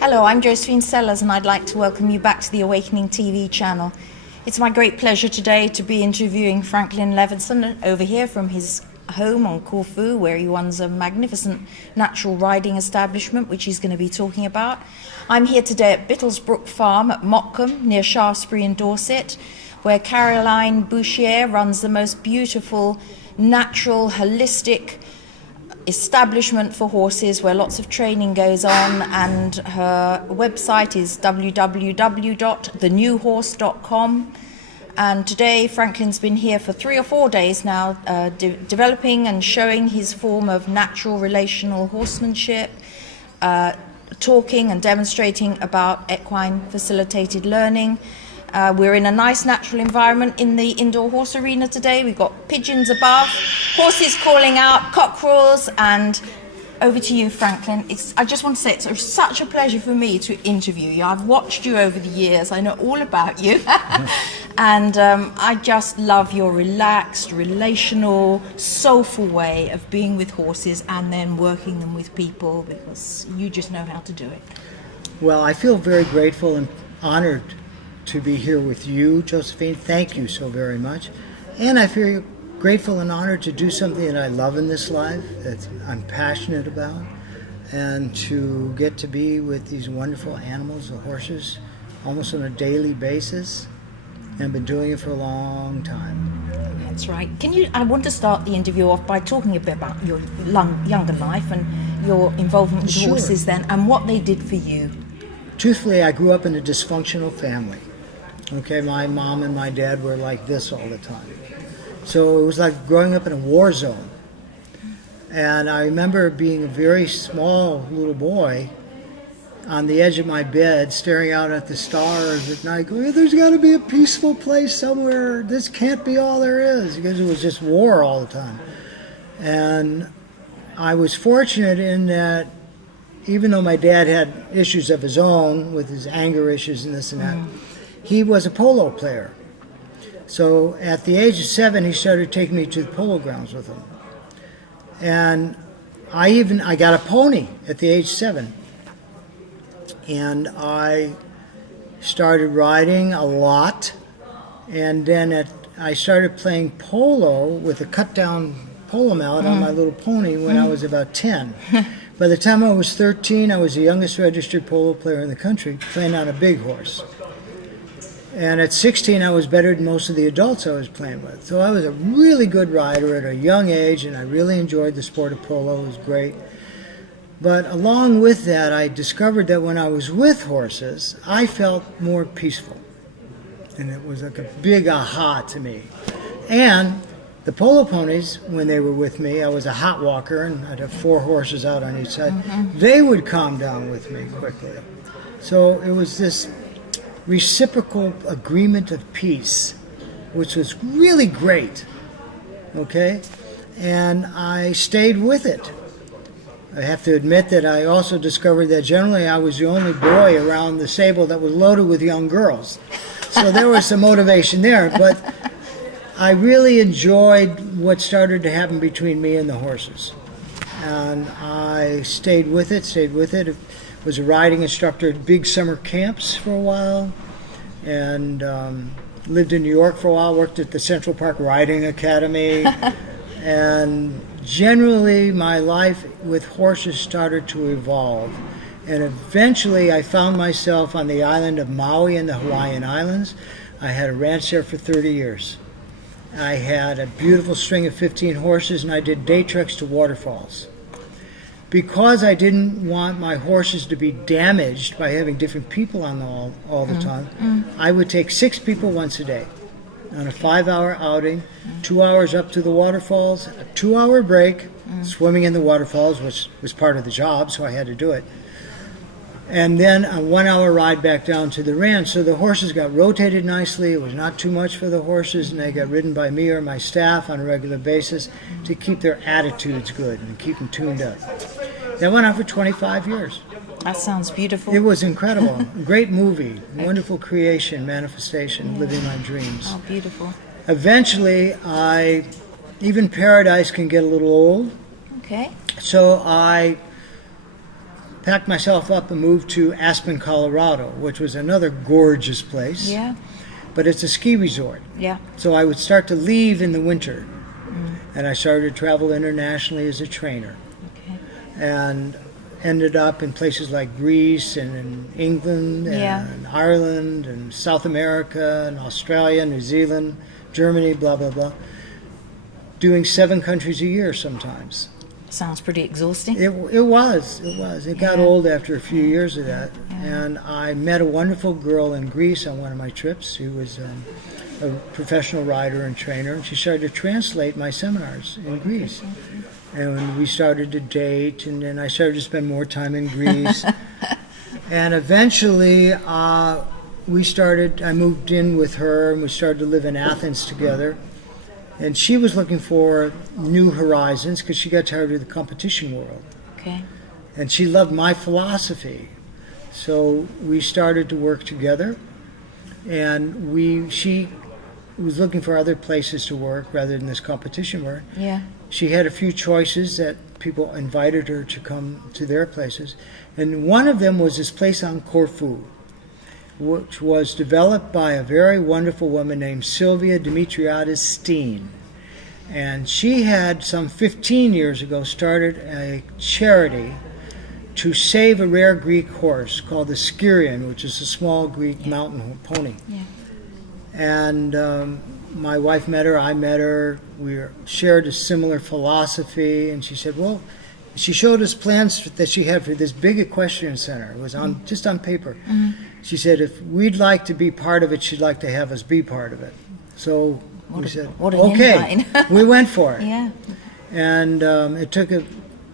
Hello, I'm Josephine Sellers and I'd like to welcome you back to the Awakening TV channel. It's my great pleasure today to be interviewing Franklin Levinson over here from his home on Corfu, where he runs a magnificent natural riding establishment, which he's going to be talking about. I'm here today at Bittlesbrook Farm at Mottcombe, near Shaftesbury in Dorset, where Caroline Bouchier runs the most beautiful, natural, holistic establishment for horses where lots of training goes on, and her website is www.thenewhorse.com. And today Franklin's been here for 3 or 4 days now, developing and showing his form of natural relational horsemanship, talking and demonstrating about equine facilitated learning. We're in a nice natural environment in the indoor horse arena today. We've got pigeons above, horses calling out, cockerels, and over to you, Franklin. I just want to say it's such a pleasure for me to interview you. I've watched you over the years. I know all about you. And I just love your relaxed, relational, soulful way of being with horses and then working them with people, because you just know how to do it. Well, I feel very grateful and honored to be here with you, Josephine. Thank you so very much. And I feel grateful and honored to do something that I love in this life, that I'm passionate about, and to get to be with these wonderful animals, the horses, almost on a daily basis. And I've been doing it for a long time. That's right. I want to start the interview off by talking a bit about your younger life and your involvement with horses then, and what they did for you. Truthfully, I grew up in a dysfunctional family. Okay, my mom and my dad were like this all the time. So it was like growing up in a war zone. And I remember being a very small little boy on the edge of my bed, staring out at the stars at night, going, there's got to be a peaceful place somewhere. This can't be all there is, because it was just war all the time. And I was fortunate in that even though my dad had issues of his own with his anger issues and this and that, he was a polo player. So at the age of 7, he started taking me to the polo grounds with him. And I got a pony at the age of 7. And I started riding a lot. And then I started playing polo with a cut-down polo mallet on my little pony when I was about 10. By the time I was 13, I was the youngest registered polo player in the country, playing on a big horse. And at 16, I was better than most of the adults I was playing with. So I was a really good rider at a young age, and I really enjoyed the sport of polo. It was great. But along with that, I discovered that when I was with horses, I felt more peaceful. And it was like a big aha to me. And the polo ponies, when they were with me, I was a hot walker, and I'd have 4 horses out on each side. They would calm down with me quickly. So it was this reciprocal agreement of peace, which was really great, okay? And I stayed with it. I have to admit that I also discovered that generally I was the only boy around the stable that was loaded with young girls. So there was some motivation there, but I really enjoyed what started to happen between me and the horses. And I stayed with it. Was a riding instructor at big summer camps for a while, and lived in New York for a while, worked at the Central Park Riding Academy, and generally my life with horses started to evolve. And eventually I found myself on the island of Maui in the Hawaiian Islands. I had a ranch there for 30 years. I had a beautiful string of 15 horses, and I did day treks to waterfalls. Because I didn't want my horses to be damaged by having different people on them all the time, I would take 6 people once a day on a 5-hour outing, 2 hours up to the waterfalls, a 2-hour break, swimming in the waterfalls, which was part of the job, so I had to do it. And then a 1-hour ride back down to the ranch. So the horses got rotated nicely. It was not too much for the horses, and they got ridden by me or my staff on a regular basis to keep their attitudes good and keep them tuned up. That went on for 25 years. That sounds beautiful. It was incredible. Great movie, wonderful creation, manifestation, living my dreams. Oh, beautiful. Eventually, even paradise can get a little old. Okay. So I packed myself up and moved to Aspen, Colorado, which was another gorgeous place. Yeah. But it's a ski resort. Yeah. So I would start to leave in the winter. And I started to travel internationally as a trainer. Okay. And ended up in places like Greece and in England and Ireland and South America and Australia, New Zealand, Germany, blah, blah, blah. Doing 7 countries a year sometimes. Sounds pretty exhausting. It was. It got old after a few years of that. And I met a wonderful girl in Greece on one of my trips who was a professional rider and trainer, and she started to translate my seminars in Greece. And we started to date, and then I started to spend more time in Greece. And eventually I moved in with her, and we started to live in Athens together. And she was looking for new horizons because she got tired of the competition world. Okay. And she loved my philosophy. So we started to work together, and she was looking for other places to work rather than this competition work. Yeah. She had a few choices that people invited her to come to their places. And one of them was this place on Corfu, which was developed by a very wonderful woman named Sylvia Dimitriadis Steen. And she had, some 15 years ago, started a charity to save a rare Greek horse called the Skyrian, which is a small Greek mountain pony. Yeah. And my wife met her, I met her, we shared a similar philosophy, and she said, well, she showed us plans that she had for this big equestrian center. It was just on paper. She said if we'd like to be part of it, she'd like to have us be part of it. So we said, okay, we went for it. Yeah. And it took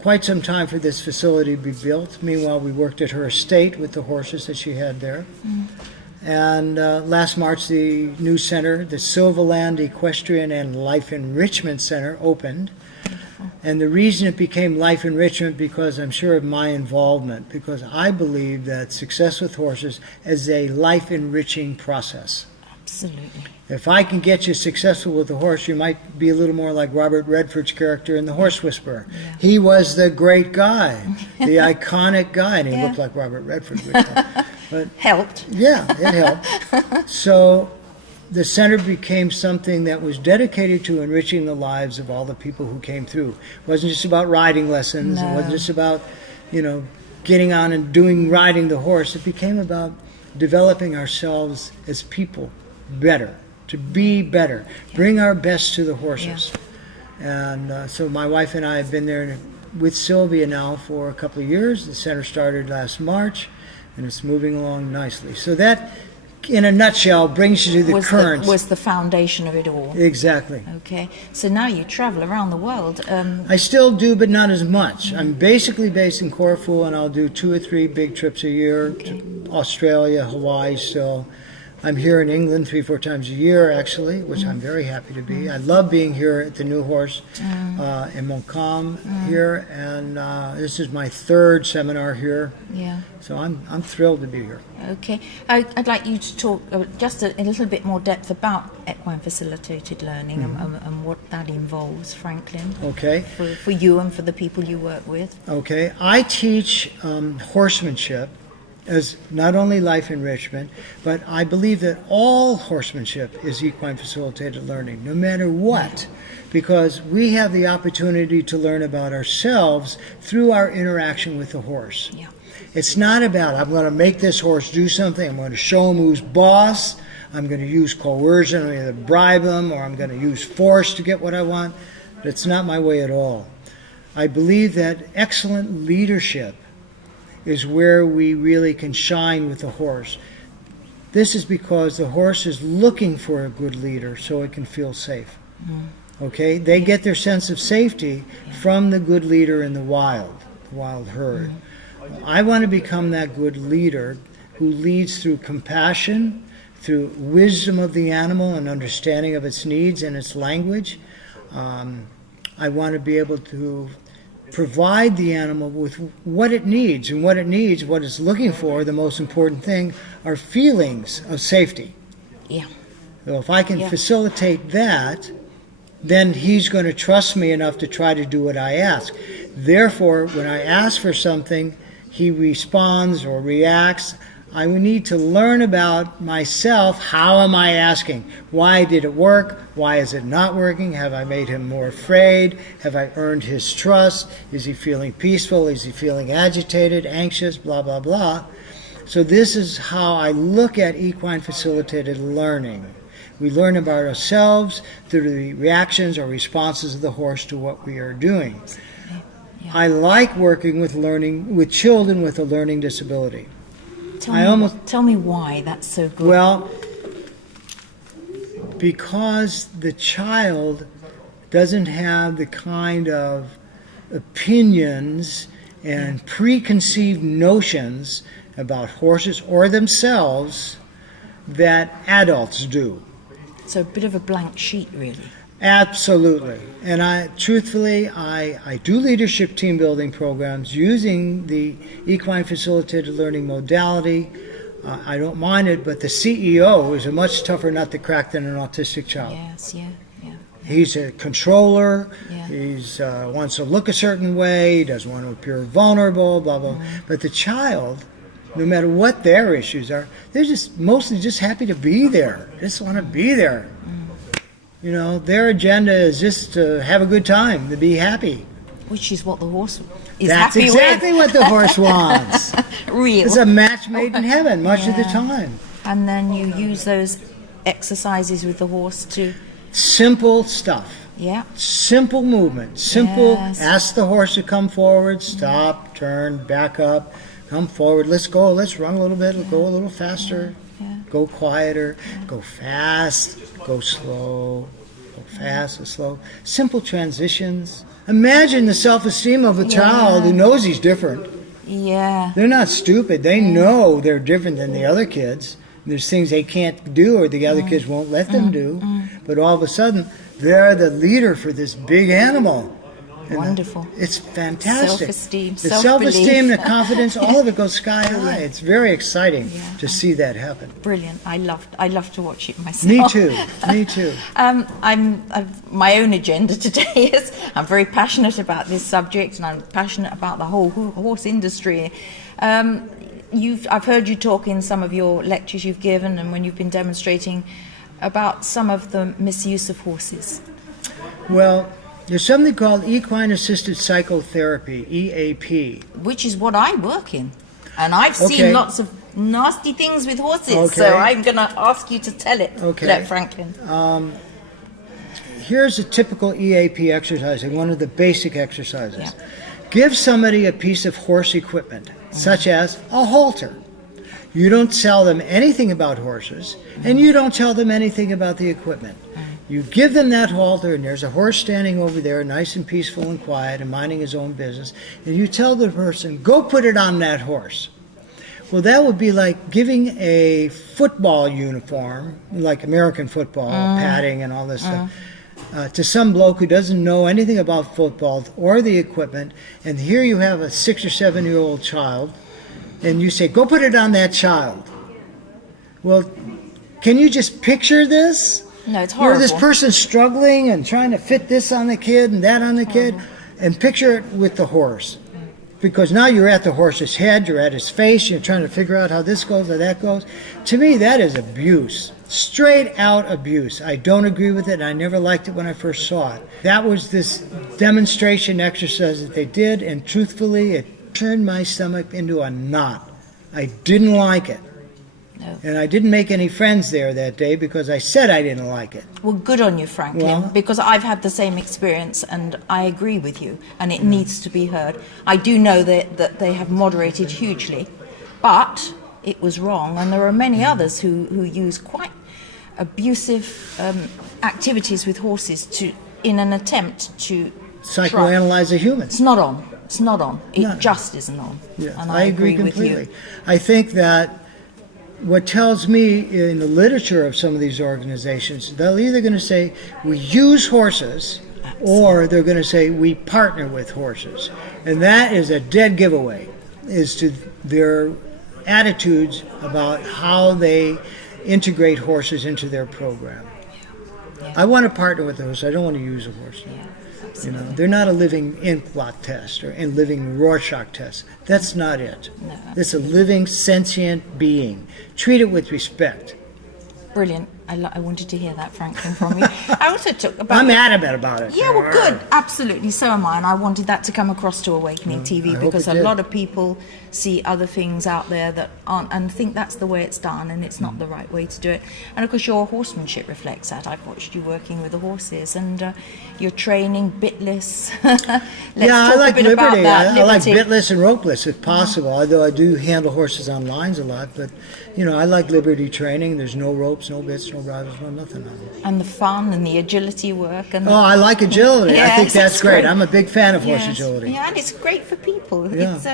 quite some time for this facility to be built. Meanwhile, we worked at her estate with the horses that she had there. And last March, the new center, the Silverland Equestrian and Life Enrichment Center, opened. And the reason it became life enrichment, because I'm sure of my involvement, because I believe that success with horses is a life enriching process. Absolutely. If I can get you successful with a horse, you might be a little more like Robert Redford's character in The Horse Whisperer. Yeah. He was the great guy, the iconic guy, and he looked like Robert Redford. But helped. Yeah, it helped. So the center became something that was dedicated to enriching the lives of all the people who came through. It wasn't just about riding lessons. No. It wasn't just about, getting on and riding the horse. It became about developing ourselves as people better, to be better, bring our best to the horses. Yeah. And so my wife and I have been there with Sylvia now for a couple of years. The center started last March, and it's moving along nicely. So that, in a nutshell, brings you to the current. Was the foundation of it all. Exactly. Okay. So now you travel around the world. I still do, but not as much. I'm basically based in Corfu, and I'll do 2 or 3 big trips a year to Australia, Hawaii still. I'm here in England 3 or 4 times a year, actually, which I'm very happy to be. I love being here at the New Horse in Montcalm here, and this is my 3rd seminar here. Yeah. So I'm thrilled to be here. Okay. I'd like you to talk just a little bit more depth about equine facilitated learning and what that involves, Franklin. Okay. For you and for the people you work with. Okay. I teach horsemanship as not only life enrichment, but I believe that all horsemanship is equine facilitated learning, no matter what, because we have the opportunity to learn about ourselves through our interaction with the horse. Yeah. It's not about, I'm going to make this horse do something, I'm going to show him who's boss, I'm going to use coercion, I'm going to bribe him, or I'm going to use force to get what I want. That's not my way at all. I believe that excellent leadership is where we really can shine with the horse. This is because the horse is looking for a good leader so it can feel safe. Okay? They get their sense of safety from the good leader in the wild herd. I want to become that good leader who leads through compassion, through wisdom of the animal and understanding of its needs and its language. I want to be able to provide the animal with what it needs, and what it's looking for, the most important thing, are feelings of safety. Yeah. So if I can facilitate that, then he's going to trust me enough to try to do what I ask. Therefore, when I ask for something, he responds or reacts. I need to learn about myself. How am I asking? Why did it work? Why is it not working? Have I made him more afraid? Have I earned his trust? Is he feeling peaceful? Is he feeling agitated, anxious, blah, blah, blah? So this is how I look at equine facilitated learning. We learn about ourselves through the reactions or responses of the horse to what we are doing. Yeah. I like working with children with a learning disability. Tell me why that's so good. Well, because the child doesn't have the kind of opinions and preconceived notions about horses or themselves that adults do. So a bit of a blank sheet, really. Absolutely. And I do leadership team building programs using the equine facilitated learning modality. I don't mind it, but the CEO is a much tougher nut to crack than an autistic child. Yes, yeah. He's a controller. Yeah. He's wants to look a certain way. He doesn't want to appear vulnerable, blah, blah. But the child, no matter what their issues are, they're just mostly just happy to be there. Just want to be there. You know, their agenda is just to have a good time, to be happy. Which is what the horse is That's happy exactly with. what the horse wants. Real. It's a match made in heaven much of the time. And then you use those exercises with the horse to... Simple stuff. Yeah. Simple movement. Simple, Yes. ask the horse to come forward, stop, turn, back up, come forward, let's go, let's run a little bit, go a little faster, go quieter, go fast, go slow, go fast and slow. Simple transitions. Imagine the self-esteem of a child who knows he's different. Yeah. They're not stupid. They know they're different than the other kids. There's things they can't do or the other kids won't let them do. But all of a sudden, they're the leader for this big animal. And Wonderful. It's fantastic. Self-esteem, the self-belief. self-esteem, the confidence, all of it goes sky high. It's very exciting to see that happen. Brilliant. I love to watch it myself. Me too. Me too. My own agenda today is I'm very passionate about this subject, and I'm passionate about the whole horse industry. I've heard you talk in some of your lectures you've given and when you've been demonstrating about some of the misuse of horses. Well, there's something called Equine Assisted Psychotherapy, EAP. Which is what I work in. And I've seen lots of nasty things with horses, so I'm going to ask you to tell it, Franklin. Here's a typical EAP exercise, and one of the basic exercises. Yeah. Give somebody a piece of horse equipment, such as a halter. You don't tell them anything about horses, and you don't tell them anything about the equipment. You give them that halter, and there's a horse standing over there, nice and peaceful and quiet and minding his own business, and you tell the person, go put it on that horse. Well, that would be like giving a football uniform, like American football, padding and all this stuff, to some bloke who doesn't know anything about football or the equipment, and here you have a 6 or 7 year old child, and you say, go put it on that child. Well, can you just picture this? No, it's horrible. This person struggling and trying to fit this on the kid and that on the kid, and picture it with the horse. Because now you're at the horse's head, you're at his face, you're trying to figure out how this goes or that goes. To me, that is abuse. Straight out abuse. I don't agree with it, and I never liked it when I first saw it. That was this demonstration exercise that they did, and truthfully, it turned my stomach into a knot. I didn't like it. No. And I didn't make any friends there that day because I said I didn't like it. Well, good on you, Franklin, because I've had the same experience and I agree with you, and it needs to be heard. I do know that they have moderated hugely, but it was wrong, and there are many others who use quite abusive activities with horses in an attempt to psychoanalyze a human. It's not on. It's not on. It just isn't on. Yeah, and I agree completely. With you. I think that what tells me in the literature of some of these organizations, they're either going to say we use horses, or they're going to say we partner with horses. And that is a dead giveaway as to their attitudes about how they integrate horses into their program. I want to partner with a horse. I don't want to use a horse. You know, they're not a living ink blot test or a living Rorschach test. That's not it. No. It's a living, sentient being. Treat it with respect. Brilliant. I wanted to hear that, Franklin, from you. I also took about... I'm adamant about it. Yeah, well, good. Absolutely. So am I. And I wanted that to come across to Awakening TV, because a lot of people see other things out there that aren't, and think that's the way it's done, and it's not the right way to do it. And of course, your horsemanship reflects that. I've watched you working with the horses, and you're training bitless. I like liberty. I like bitless and ropeless if possible, although I do handle horses on lines a lot. But, you know, I like liberty training. There's no ropes, no bits, no bridles, no nothing on it. And the fun and the agility work. And I like agility. Yes, I think that's great. great. I'm a big fan of horse agility. Yeah, and it's great for people. Yeah. It's,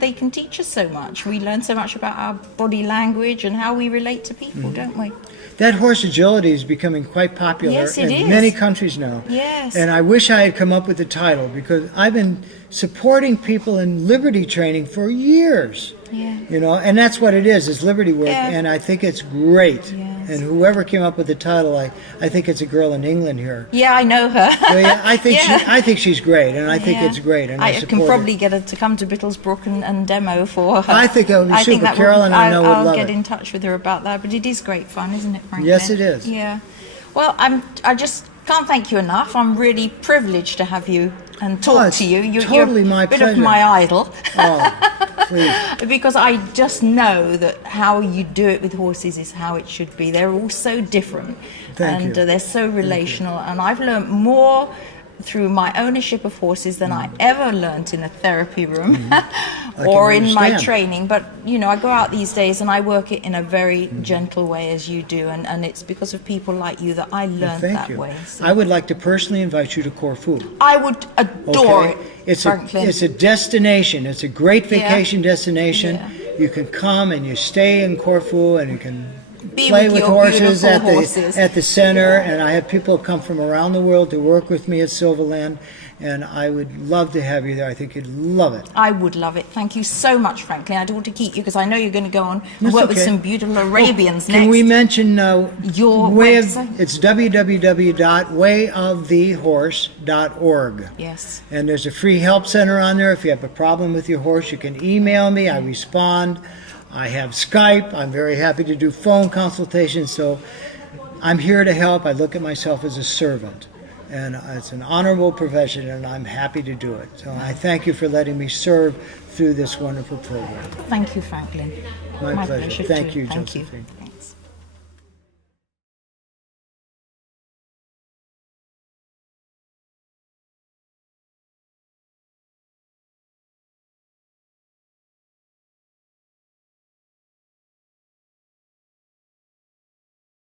they can teach us so much. We learn so much about our body language and how we relate to people, don't we? That horse agility is becoming quite popular Yes, it in is. many countries now. Yes. And I wish I had come up with the title, because I've been supporting people in liberty training for years. Yeah. You know, and that's what it is liberty work, Yeah. and I think it's great. Yes. And whoever came up with the title, I think it's a girl in England here. Yeah, I know her. I think Yeah. I think she's great, and I think it's great, and I can support probably her. get her to come to Bittlesbrook and demo for her. I think that would be super. that Carolyn, I know, would I'll love get it. in touch with her about that. But it is great fun, isn't it, Franklin? Yes, it is. Yeah. Well, I just can't thank you enough. I'm really privileged to have you and talk it's to you. totally you're my a bit pleasure. of my idol. Oh, please. Because I just know that how you do it with horses is how it should be. They're all so different, Thank and you. They're so relational. And I've learned more through my ownership of horses than I ever learnt in a therapy room or in my understand. training. But you know, I go out these days and I work it in a very gentle way, as you do, and it's because of people like you that I learned Thank that you. way. So I would like to personally invite you to Corfu. I would adore Okay? it, Franklin. It's a destination. It's a great vacation destination. Yeah. You can come and you stay in Corfu, and you can Be play with with your horses beautiful horses. at the center. And I have people come from around the world to work with me at Silverland, and I would love to have you there. I think you'd love it. I would love it. Thank you so much, Franklin. I don't want to keep you because I know you're going to go on and That's work with okay. some beautiful Arabians next. Can we mention Your website? It's www.wayofthehorse.org. Yes. And there's a free help center on there. If you have a problem with your horse, you can email me. I respond. I have Skype. I'm very happy to do phone consultations. So I'm here to help. I look at myself as a servant. And it's an honorable profession, and I'm happy to do it. So I thank you for letting me serve through this wonderful program. Thank you, Franklin. My pleasure. Thank too. you, Thank Josephine. you.